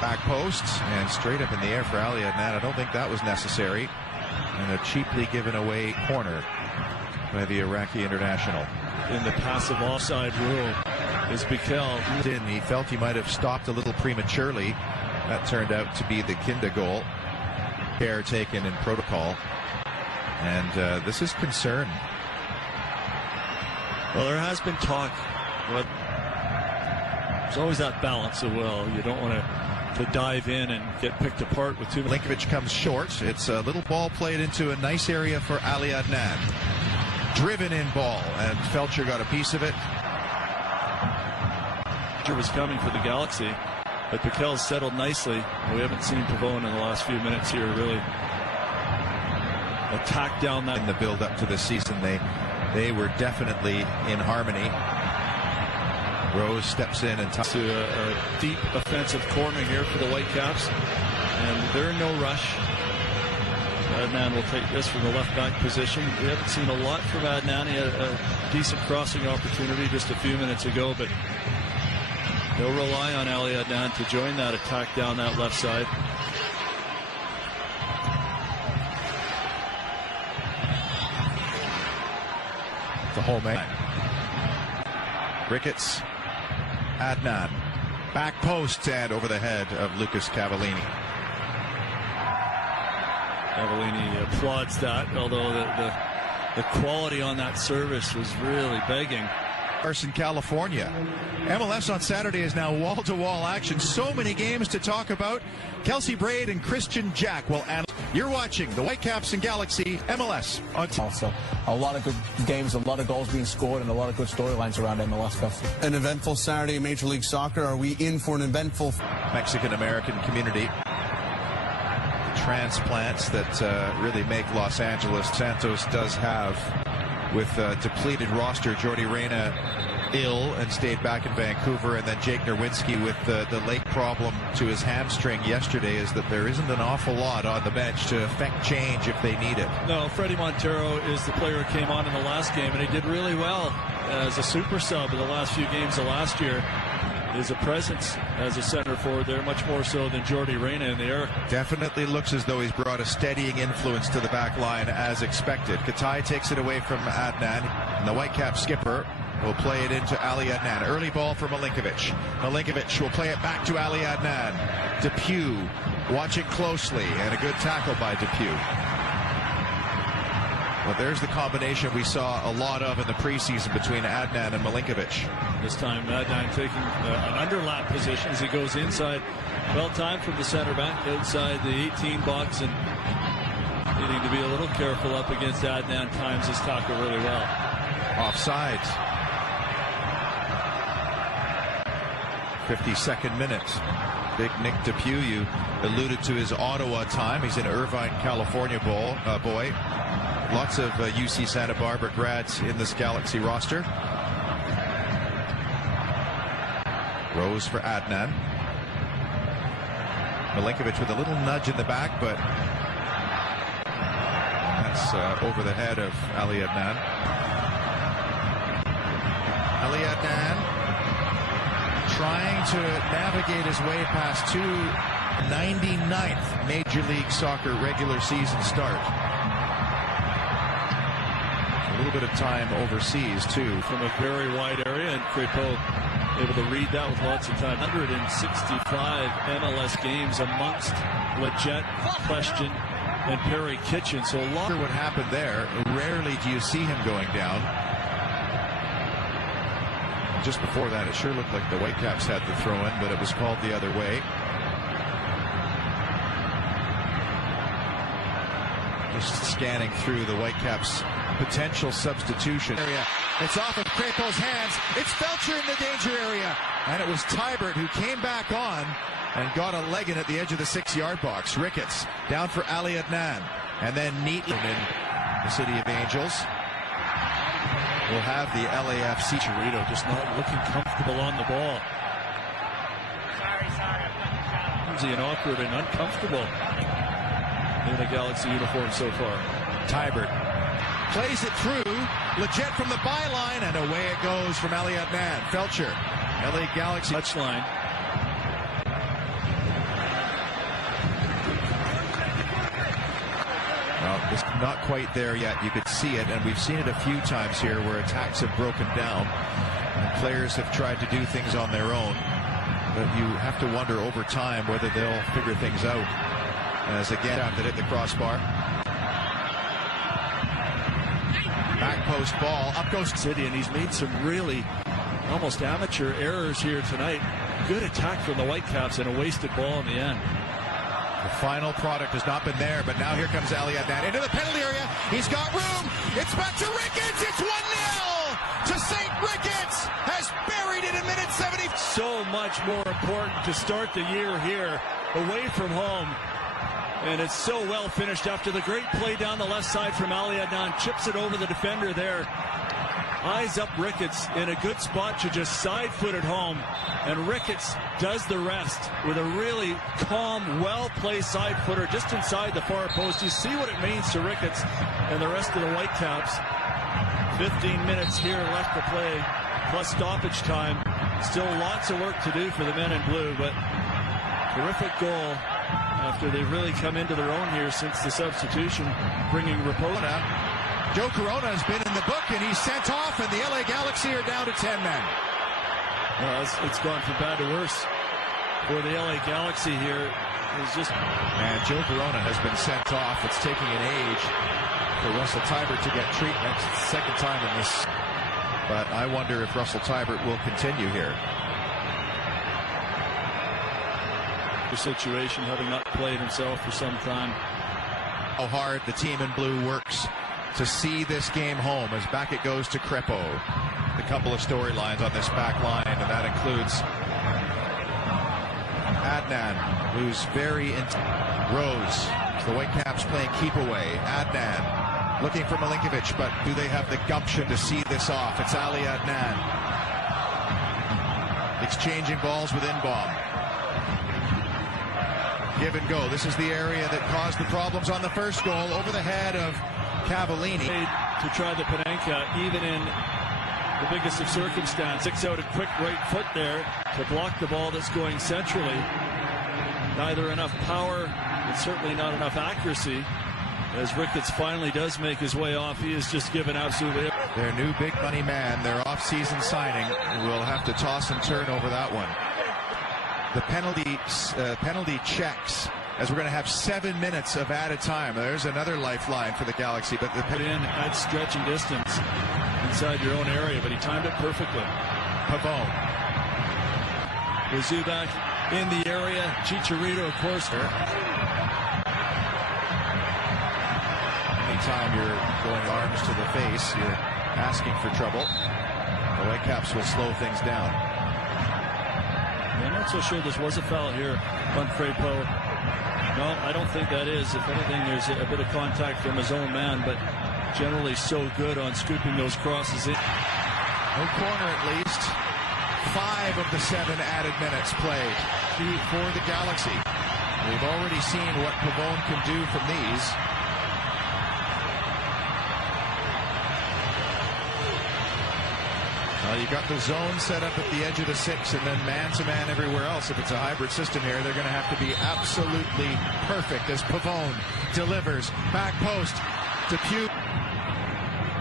Back post and straight up in the air for Ali Adnan. I don't think that was necessary. And a cheaply given away corner by the Iraqi international. In the passive offside rule is Bikel. He felt he might have stopped a little prematurely. That turned out to be the Kinda goal. Care taken in protocol. And this is concern. Well, there has been talk, but there's always that balance of, well, you don't want to dive in and get picked apart with too many. Milinkovic comes short. It's a little ball played into a nice area for Ali Adnan. Driven in ball, and Felcher got a piece of it. Was coming for the Galaxy, but Bikel's settled nicely. We haven't seen Pavone in the last few minutes here really attack down that. In the build up to this season, they were definitely in harmony. Rose steps in and to a deep offensive corner here for the Whitecaps, and they're in no rush. Adnan will take this from the left back position. We haven't seen a lot from Adnan. He had a decent crossing opportunity just a few minutes ago, but they'll rely on Ali Adnan to join that attack down that left side. The whole man. Ricketts, Adnan, back post and over the head of Lucas Cavallini. Cavallini applauds that, although the quality on that service was really begging. In California. MLS on Saturday is now wall-to-wall action. So many games to talk about. Kelsey Braid and Christian Jack will analyze. You're watching the Whitecaps and Galaxy MLS. Also, a lot of good games, a lot of goals being scored, and a lot of good storylines around MLS. An eventful Saturday in Major League Soccer. Are we in for an eventful Mexican-American community? Transplants that really make Los Angeles. Santos does have, with depleted roster, Jordi Reyna ill and stayed back in Vancouver, and then Jake Nerwinski with the late problem to his hamstring yesterday, is that there isn't an awful lot on the bench to affect change if they need it. No, Freddie Montero is the player who came on in the last game, and he did really well as a super sub in the last few games of last year. Is a presence as a center forward there, much more so than Jordi Reyna in the air. Definitely looks as though he's brought a steadying influence to the back line as expected. Katai takes it away from Adnan, and the Whitecap skipper will play it into Ali Adnan. Early ball for Milinkovic. Milinkovic will play it back to Ali Adnan. Depew watching closely, and a good tackle by Depew. Well, there's the combination we saw a lot of in the preseason between Adnan and Milinkovic. This time Adnan taking an underlap position as he goes inside. Well timed from the center back outside the 18 box, and needing to be a little careful up against Adnan. Times his tackle really well. Offside. 52nd minute. Big Nick Depew, you alluded to his Ottawa time. He's an Irvine, California boy. Lots of UC Santa Barbara grads in this Galaxy roster. Rose for Adnan. Milinkovic with a little nudge in the back, but that's over the head of Ali Adnan. Ali Adnan trying to navigate his way past 299th Major League Soccer regular season start. A little bit of time overseas too. From a very wide area, and Crépeau able to read that with lots of time. 165 MLS games amongst Leggett, Question, and Perry Kitchen. So a lot. What happened there? Rarely do you see him going down. Just before that, it sure looked like the Whitecaps had the throw-in, but it was called the other way. Just scanning through the Whitecaps' potential substitution area. It's off of Crépeau's hands. It's Felcher in the danger area. And it was Tybert who came back on and got a leg in at the edge of the 6-yard box. Ricketts down for Ali Adnan. And then neatly in the City of Angels. We'll have the LAFC. Chirito just not looking comfortable on the ball. Clumsy and awkward and uncomfortable in a Galaxy uniform so far. Tybert plays it through. Leggett from the byline, and away it goes from Ali Adnan. Felcher, LA Galaxy touchline. It's not quite there yet. You could see it, and we've seen it a few times here where attacks have broken down and players have tried to do things on their own. But you have to wonder over time whether they'll figure things out. As again, that hit the crossbar. Back post ball, up goes City, and he's made some really almost amateur errors here tonight. Good attack from the Whitecaps and a wasted ball in the end. The final product has not been there, but now here comes Ali Adnan into the penalty area. He's got room. It's back to Ricketts. It's 1-0 to St. Ricketts. Has buried it in minute 70. So much more important to start the year here away from home. And it's so well finished after the great play down the left side from Ali Adnan. Chips it over the defender there. Eyes up Ricketts in a good spot to just side foot it home. And Ricketts does the rest with a really calm, well-placed side footer just inside the far post. You see what it means to Ricketts and the rest of the Whitecaps. 15 minutes here left to play, plus stoppage time. Still lots of work to do for the men in blue, but terrific goal after they've really come into their own here since the substitution, bringing Rapona. Joe Corona has been in the book, and he's sent off, and the LA Galaxy are down to 10 men. Well, it's gone from bad to worse for the LA Galaxy here. It's just... And Joe Corona has been sent off. It's taking an age for Russell Teibert to get treatment. It's the second time in this. But I wonder if Russell Teibert will continue here. The situation, having not played himself for some time. How hard the team in blue works to see this game home as back it goes to Crepeau. A couple of storylines on this back line, and that includes Adnan, who's very Rose. The Whitecaps playing keep away. Adnan looking for Milinkovic, but do they have the gumption to see this off? It's Ali Adnan exchanging balls with Inbaum. Give and go. This is the area that caused the problems on the first goal, over the head of Cavallini. To try the Panenka, even in the biggest of circumstance. Sticks out a quick right foot there to block the ball that's going centrally. Neither enough power, and certainly not enough accuracy. As Ricketts finally does make his way off, he is just given absolutely... Their new big money man, their off-season signing, will have to toss and turn over that one. The penalty checks, as we're going to have 7 minutes of added time. There's another lifeline for the Galaxy, but the put in at stretching distance inside your own area, but he timed it perfectly. Pavone. With Zubac in the area, Chicharito, of course. Anytime you're going arms to the face, you're asking for trouble. The Whitecaps will slow things down. I'm not so sure this was a foul here on Crepeau. No, I don't think that is. If anything, there's a bit of contact from his own man, but generally so good on scooping those crosses in. No corner at least. 5 of the 7 added minutes played for the Galaxy. We've already seen what Pavone can do from these. You got the zone set up at the edge of the 6 and then man-to-man everywhere else. If it's a hybrid system here, they're going to have to be absolutely perfect as Pavone delivers. Back post to Pugh.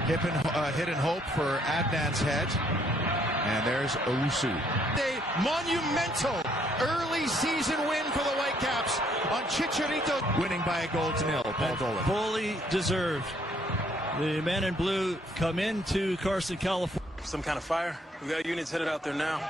Hit and hope for Adnan's head. And there's Owusu. A monumental early season win for the Whitecaps on Chicharito. Winning by a goal to nil. Paul Dolan. Fully deserved. The men in blue come into Carson, California. Some kind of fire. We got units headed out there now.